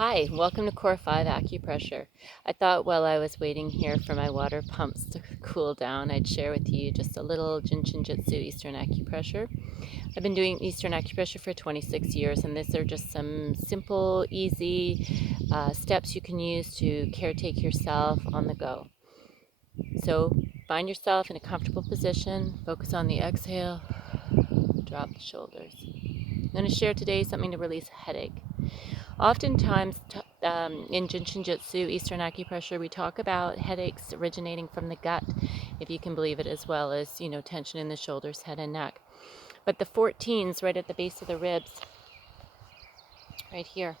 Hi, welcome to Core 5 Acupressure. I thought while I was waiting here for my water pumps to cool down, I'd share with you just a little Jin Shin Jyutsu Eastern Acupressure. I've been doing Eastern Acupressure for 26 years, and these are just some simple, easy steps you can use to caretake yourself on the go. So find yourself in a comfortable position, focus on the exhale, drop the shoulders. I'm going to share today something to release a headache. Oftentimes, in Jin Shin Jyutsu, Eastern Acupressure, we talk about headaches originating from the gut, if you can believe it, as well as, tension in the shoulders, head, and neck. But the 14s right at the base of the ribs, right here,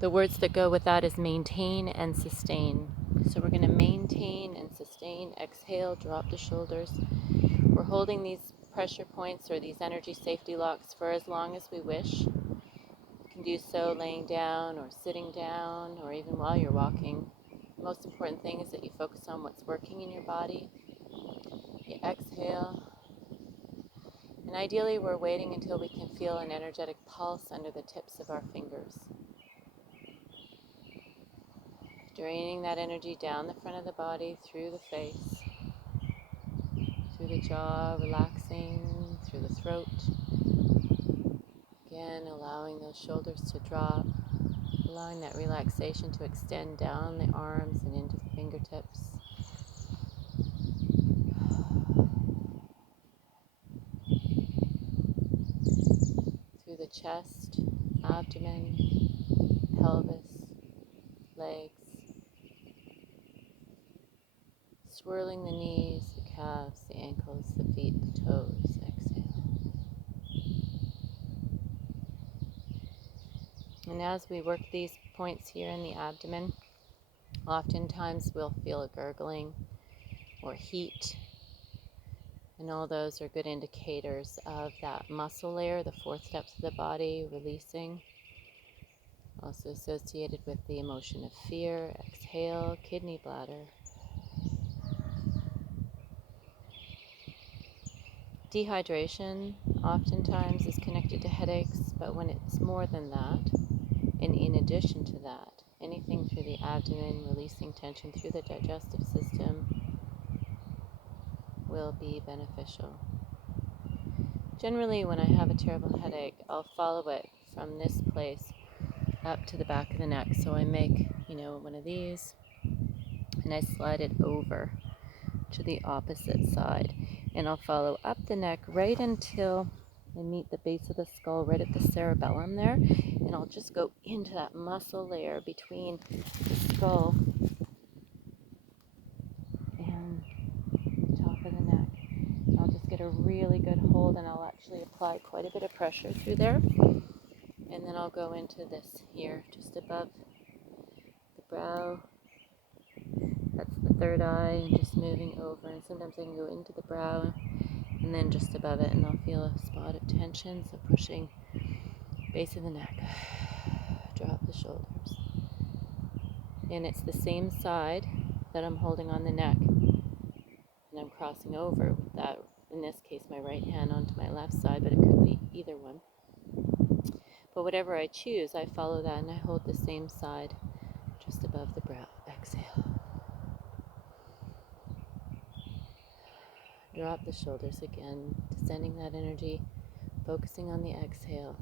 the words that go with that is maintain and sustain. So we're going to maintain and sustain. Exhale, drop the shoulders. We're holding these pressure points or these energy safety locks for as long as we wish. You can do so laying down or sitting down or even while you're walking. The most important thing is that you focus on what's working in your body. You exhale. And ideally, we're waiting until we can feel an energetic pulse under the tips of our fingers. Draining that energy down the front of the body, through the face, through the jaw, relaxing, through the throat. Again, allowing those shoulders to drop, allowing that relaxation to extend down the arms and into the fingertips. Through the chest, abdomen, pelvis, legs. Swirling the knees, the calves, the ankles, the feet, the toes. Exhale. And as we work these points here in the abdomen, oftentimes we'll feel a gurgling or heat. And all those are good indicators of that muscle layer, the fourth steps of the body releasing. Also associated with the emotion of fear. Exhale, kidney, bladder. Dehydration oftentimes is connected to headaches, but when it's more than that, and in addition to that, anything through the abdomen, releasing tension through the digestive system will be beneficial. Generally, when I have a terrible headache, I'll follow it from this place up to the back of the neck. So I make, one of these, and I slide it over to the opposite side. And I'll follow up the neck right until I meet the base of the skull, right at the cerebellum there. And I'll just go into that muscle layer between the skull and the top of the neck. I'll just get a really good hold, and I'll actually apply quite a bit of pressure through there. And then I'll go into this here, just above the brow. That's the third eye, and just moving over. And sometimes I can go into the brow and then just above it, and I'll feel a spot of tension. So pushing base of the neck, drop the shoulders. And it's the same side that I'm holding on the neck, and I'm crossing over with that, in this case, my right hand onto my left side, but it could be either one. But whatever I choose, I follow that, and I hold the same side just above the brow. Exhale. Drop the shoulders again, descending that energy, focusing on the exhale.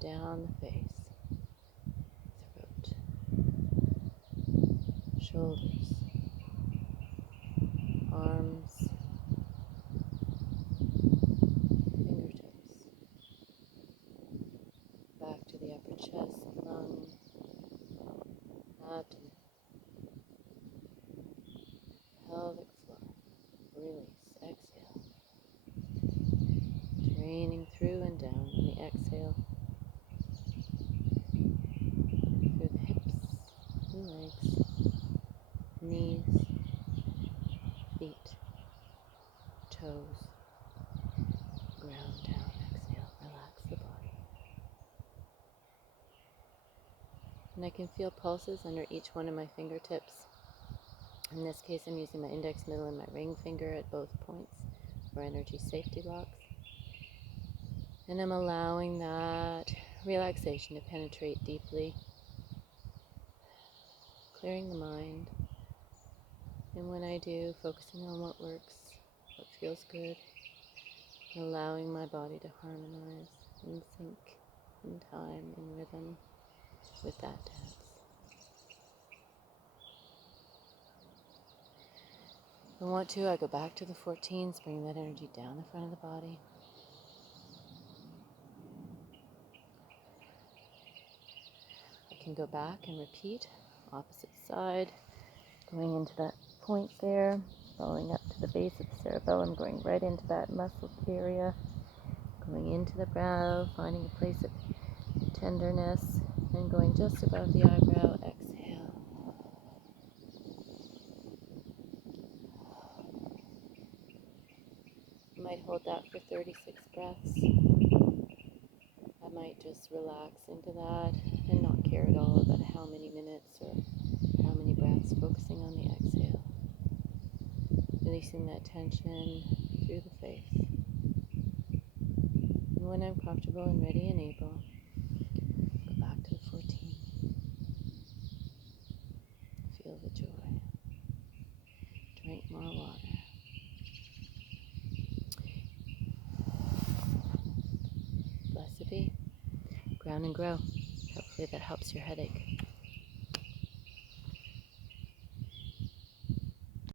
Down the face, throat, shoulders, arms, fingertips, back to the upper chest, lungs, abdomen, pelvic floor. Release, exhale. Draining through and down on the exhale. Through the hips and legs, knees, feet, toes. Ground down, exhale, relax the body. And I can feel pulses under each one of my fingertips. In this case, I'm using my index, middle, and my ring finger at both points for energy safety locks. And I'm allowing that relaxation to penetrate deeply, clearing the mind. And when I do, focusing on what works, what feels good, and allowing my body to harmonize in sync, in time, in rhythm with that dance. If I want to, I go back to the 14s, bring that energy down the front of the body. I can go back and repeat, opposite side, going into that point there, following up to the base of the cerebellum, going right into that muscle area, going into the brow, finding a place of tenderness, and going just above the eyebrow, exhale. I might hold that for 36 breaths. I might just relax into that and not care at all about how many minutes or how many breaths, focusing on the exhale, releasing that tension through the face. And when I'm comfortable and ready and able, go back to the 14. Feel the joy. Drink more water. Blessed be. Ground and grow. Hopefully that helps your headache.